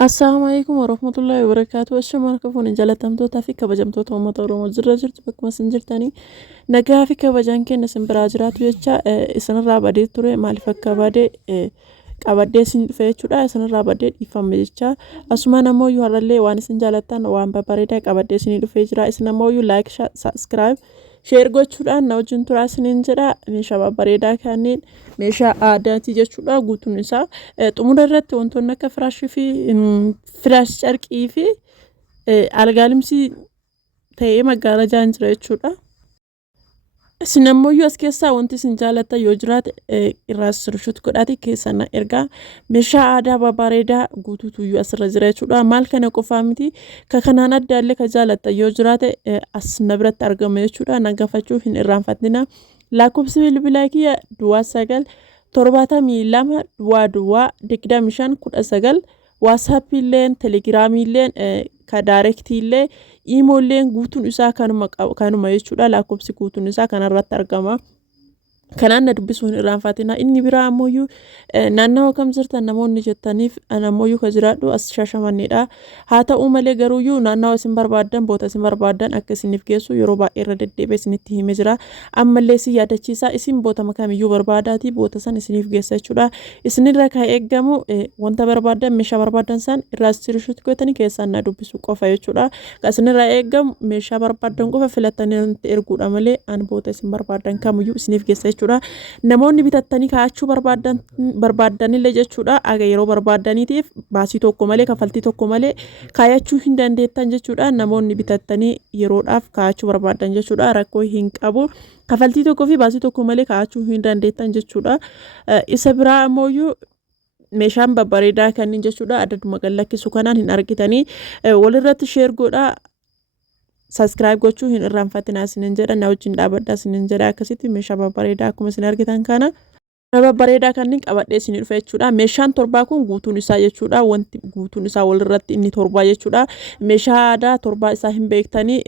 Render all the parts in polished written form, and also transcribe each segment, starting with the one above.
Assalamualaikum warahmatullahi wabarakatuh. Ashamaa kafuun jaalatamtoota fi kabajamtoota uummata Oromoo jirra jirtu bakkuma isin jirtanii nagaa fi kabajaan keenya isin biraa jiraatu jecha isinirraa badee ture maaliif akka badee qabadee isin dhufee jechuudha. Isinirraa badee dhiifame jecha asumaan ammoo har'allee waan isin jaalattan waan bareedaa qabadee isin dhufee jira. Isin ammoo like subscribe share gochuudhaan na wajjin turaa isiniin jedha. Meeshaa bareedaa kanneen meeshaa aadaati jechuudha. Guutuun isaa xumura irratti wantoonni akka firaashii fi firaash carqii fi algaalimsii ta'ee magaalajaan jira jechuudha. Isin ammoo as keessaa wanti isin jaalattan yoo jiraate irraa sirriitti godhaati keessan ergaa meeshaa aadaa bareedaa guutuutu asirra jira jechuudha. Maal kana qofaa miti ka kanaan addaallee ka jaalattan yoo jiraate as na biratti argama jechuudha. Nagafachuu hin irraanfatina. Lakkoofsi bilbilaa kiyya duwwaa 9 72 duwwaa 25 19 WhatsApp illeen Telegram illeen ka direct illee imo illeen guutuun isaa kanuma jechuudha. Lakkoofsi guutuun isaa kanarratti argama. Kanaan na dubbisuun irraanfatina. Inni biraa ammoo naannawa kam jirtan namoonni jettaniif ammoo ka jiraadhu as Shaashamanneedha. Haa ta'u malee garuu naannawa isin barbaadan boota isin barbaadan akka isiniif geessu yeroo baay'ee irra deddeebi'ee isinitti himee jira. Ammallee si yaadachiisa isin boota kamiyyuu barbaadaati boota san isiniif geessa jechuudha. Isinirra ka eeggamu wanta barbaadan meeshaa barbaadan san irraa sirriitti gootanii keessaan na dubbisu qofa jechuudha. Isinirra eeggamu meeshaa barbaadan qofa filatanii erguudha malee an boota isin barbaadan kamiyyuu isiniif geessa. Namoonni bitattanii kaa'achuu barbaadanillee jechuudha. Aga yeroo barbaadaniitiif baasii tokko malee kafaltii tokko malee kaa'achuu hin dandeettan jechuudha. Namoonni bitattanii yeroodhaaf kaa'achuu barbaadan jechuudha. Rakkoo hin qabu. Kafaltii tokko fi baasii tokko malee kaa'achuu hin dandeettan jechuudha. Isa biraa ammoo meeshaan babbareedaa kanneen jechuudha. Adaduma gallakkisu kanaan hin argitanii walirratti share godhaa. Subscribe gochuu hin irraanfatina isinin jedha. Na wajjin dhaabadhaa isinin jedha. Akkasitti meeshaa babbareedaa akkuma isin argitan kana babbareedaa kanneen qabadhee isin dhufe jechuudha. Meeshaan torbaa kun guutuun isaa jechuudha. Wanti guutuun isaa walirratti inni torbaa jechuudha. Meeshaa aadaa torbaa isaa hin beektanii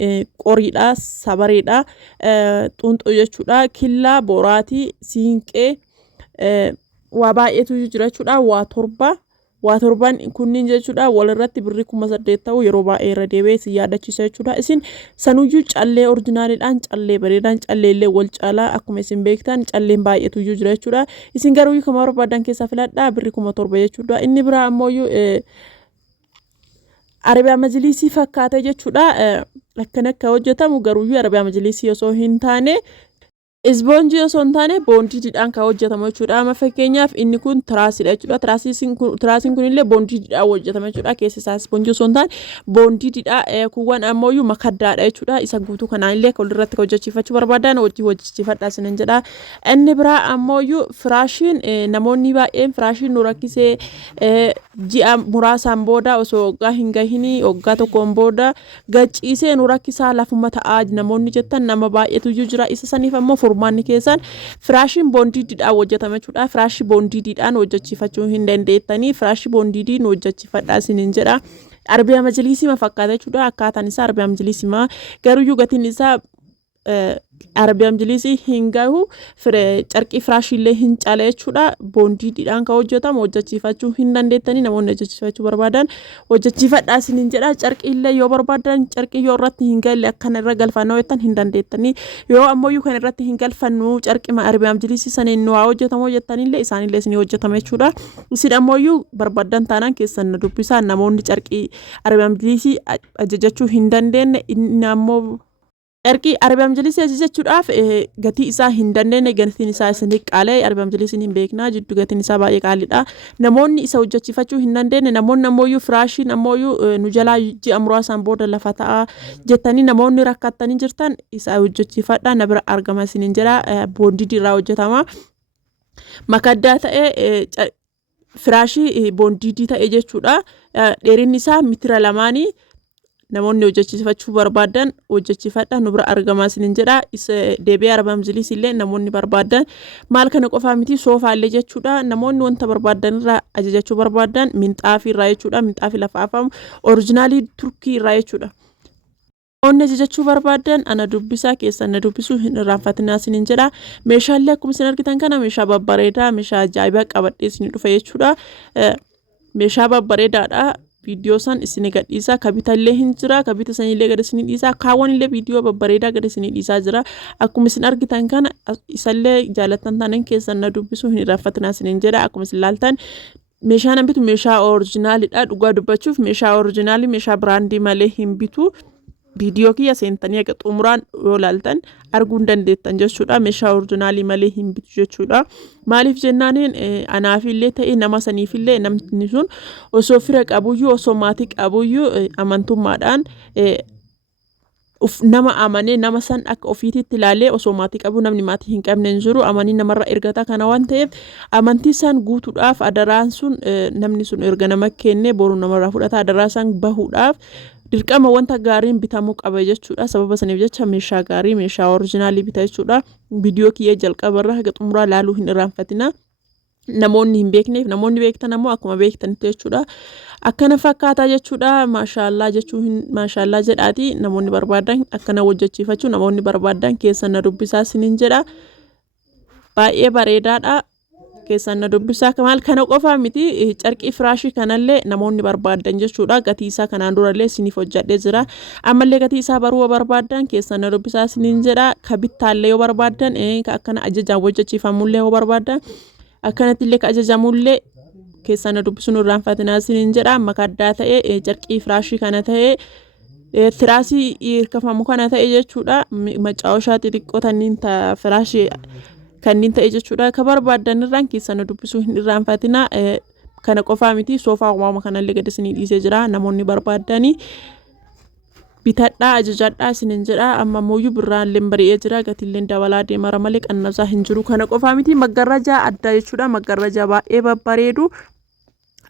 qoriidha, sabareedha, xunxoo jechuudha. Killaa, boraatii, siinqee waa baay'eetu jira jechuudha. Waa torban kunniin jechuudha walirratti birrii 8,000 ta'u yeroo baay'ee irra deebi'ee si yaadachiisa jechuudha. Isin sanuyyuu callee orjinaaliidhaan callee bareedaan calleellee wal caalaa akkuma isin beektan calleen baay'eetu jira jechuudha. Isin garuu kan barbaadan keessaa filadhaa birrii 7,000 jechuudha. Inni biraa ammoo Arabiyaa Majlisii fakkaata jechuudha. Akka hojjetamu garuu Arabiyaa Majlisii osoo hin taane Isboonjii osoo hin taane boondiidhaan kan hojjetamu jechuudha. Amma fakkeenyaaf inni kun tiraasiidha jechuudha. Tiraasiin kunillee boondiidhaan hojjetama jechuudha. Keessi isaa isboonjii osoo hin taane boondiidhaan kuuwwan ammoo makaddaadha jechuudha. Isa guutuu kanaallee walirratti hojjechiifachuu barbaadan hojjechiifadhaa isinin jedha. Inni biraa ammoo firaashiin namoonni baay'een firaashiin nu rakkisee ji'a muraasaan booda osoo waggaa hin gahinii waggaa tokkoon booda gachiisee nu rakkisaa lafuma ta'aa namoonni jettan nama baay'eetu jira. Isa saniif ammoo furmaanni keessan firaashiin boondiidhaan hojjetama jechuudha. Firaashii boondiidhaan hojjechiifachuu hin dandeettanii firaashii boondiidhaan hojjechiifadhaa isinin jedha. Arabiyaa Majlisii fakkaata jechuudha. Akkaataan isaa Arabiyaa Majlisii garuu gatiin isaa Arabiyaa Majlisii hin gahu carqii firaashiillee hin caala jechuudha. Boondiidhaan kan hojjetamu hojjechiifachuu hin dandeettanii namoonni hojjechiifachuu barbaadan hojjechiifadhaa isinin jedha. Carqiillee yoo barbaadan carqii yoo irratti hin galle akkan irra galfannu jettan hin dandeettanii yoo ammoo kan irratti hin galfannu carqii Arabiyaa Majlisii saniin nu hojjetamu jettanillee isaanillee isin hojjetama jechuudha. Isin ammoo barbaadan taanaan keessan dubbisaa namoonni carqii Arabiyaa Majlisii ajajachuu hin dandeenye inni ammoo Carqii Arabiyaa Majlisii ajajachuudhaaf gatii isaa hin dandeenye gatiin isaa isin qaalee Arabiyaa Majlisii hin beekna jiddu gatiin isaa baay'ee qaaliidha. Namoonni isa hojjechiifachuu hin dandeenye namoonni ammoo firaashiin ammoo nu jalaa ji'a muraasaan booda lafa ta'a jettanii namoonni rakkattanii jirtan isa hojjechiifadhaa na bira argama isinin jedha. Boondiidhaan hojjetama. Makaddaa ta'ee firaashii boondiidii ta'e jechuudha. Dheerinni isaa meetira 2 namoonni hojjechiifachuu barbaadan hojjechiifadhaa nu bira argamaa isinin jedha. Deebi'ee Arabiyaa Majlisii illee namoonni barbaadan maal kana qofaa miti soofaallee jechuudha. Namoonni wanta barbaadan irraa ajajachuu barbaadan minxaafii irraa jechuudha. Minxaafii lafa afamu oriijinaalii Turkii irraa jechuudha. Namoonni ajajachuu barbaadan ana dubbisaa keessan na dubbisuu hin irraanfatinaa isinin jedha. Meeshaalee akkuma isin argitan kana meeshaa babbareedaa meeshaa ajaa'ibaa qabadhee isin dhufe jechuudha. Meeshaa babbareedaadha. video san isin gadhiisa kabita illee hin jira kabita san illee gad isin dhiisa kaawwan illee video babbareedaa gad isin dhiisaa jira akkuma isin argitan kana isallee jaalatan tanan keessan na dubbisu hin irrafatina isin jedha akkuma isin laaltan meeshaan an bitu meeshaa originalidha dhugaa dubbachuuf meeshaa originali meeshaa brandii malee hin bitu video kiyya seentanii akka xumuraan yoo laaltan arguun dandeettan jechuudha meeshaa originalii malee hin bitu jechuudha maaliif jennaaniin anaaf illee ta'e nama saniif illee namni sun osoo fira qabuyyuu osoo maatii qabuyyuu amantummaadhaan nama amane nama san akka ofiititti ilaalee osoo maatii qabu namni maatii hin qabne hin jiru amanii namarra ergata kana waan ta'eef amantii san guutuudhaaf adaraan sun namni sun erga nama kenne boru namarraa fudhata adaraa san bahuudhaaf dirqama wanta gaariin bitamuu qaba jechuudha sababa saniif jecha meeshaa gaarii meeshaa originalii bita jechuudha video kiyya jalqabarra haga xumuraa laaluu hin irraanfatina namoonni hin beekneef namoonni beektan ammoo akkuma beektanitti jechuudha akkana fakkaata jechuudha maashaallah jechuun maashaallah jedhaati namoonni barbaadan akkana hojjechiifachuu namoonni barbaadan keessan na dubbisaa sinin jedha baay'ee bareedaadha keessan na dubbisaa kamaal kana qofa miti carqii firaashii kanallee namoonni barbaadan jechuudha gatii isaa kanaan durallee siniif hojjadhee jira ammallee gatii isaa baruu barbaadan keessan na dubbisaa sinin jedha kabittaallee yoo barbaadan akkana ajajaan hojjechiifamullee yoo barbaadan akkanatti illee ka ajajamullee keessan na dubbisuun irraanfatinaa sinin jedha makaddaa ta'e carqii firaashii kana ta'e tiraasii hirkafamu kana ta'e jechuudha macaawashaa xixiqqootanniin ta firaashii kanniin ta'e jechuudha ka barbaadan irraan keessan na dubbisuu hin irraanfatinaa kana qofaa miti soofaa uumama kanallee gad isinii dhiisee jira namoonni barbaadanii bitadhaa ajajadhaa isinin jedha amma mooyyuu birraallee bari'ee jira gatiillee dabalaa deemara malee qannasaa hin jiru kana qofaa miti maggarrajaa addaa jechuudha maggarrajaa baay'ee babbareedu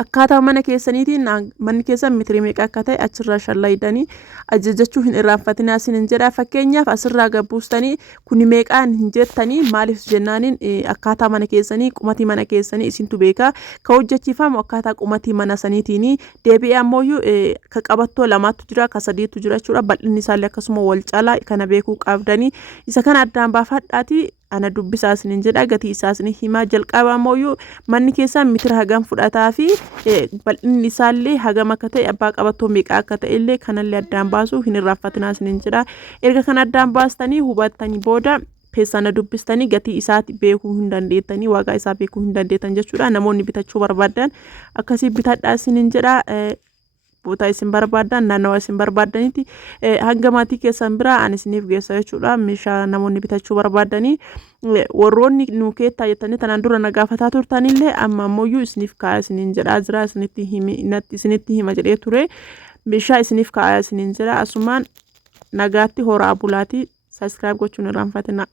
akkaataa mana keessaniitiin manni keessan mitiri meeqa akka ta'e achirraa shallaydanii ajajachuu hin irraanfatinaa sinin jedha fakkeenyaaf asirraa gabbuustanii kuni meeqaan hin jettanii maaliif jennaaniin akkaataa mana keessanii qumatii mana keessanii isintu beeka ka hojjechiifamu akkaataa qumatii mana saniitiin deebi'ee ammooyyuu ka qabattoo lamaatu jira ka sadiitu jira jechuudha bal'inni isaallee akkasuma wal caalaa kana beekuu qabdanii isa kana addaan baafadhaati ana dubbisaa sinin jedha gatii isaa sinin himaa jalqaba ammooyyuu manni keessan mitira hagam fudhataa fi bal'inni isaallee hagam akka ta'e abbaa qabattoo meeqa akka ta'e illee kanallee addaan baasuu hin irraanfatinaa sinin jedha erga kana addaan baastanii hubattanii booda keessana dubbistanii gatii isaati beekuu hin dandeettanii waagaa isaa beekuu hin dandeettan jechuudha namoonni bitachuu barbaadan akkasii bitadhaa sinin jedha buutaa isin barbaadan naannawa isin barbaadanitti hanga maatii keessan biraa ani isiniif geessa jechuudha meeshaa namoonni bitachuu barbaadanii warroonni nu keettaa jettanii tanaan dura nagaafataa turtanillee amma ammoo isiniif kaa'aa isiniin jedhaa jira isinitti hima jedhee ture meeshaa isiniif kaa'aa isiniin jira asumaan nagaatti horaa bulaati subscribe gochuun irraanfatina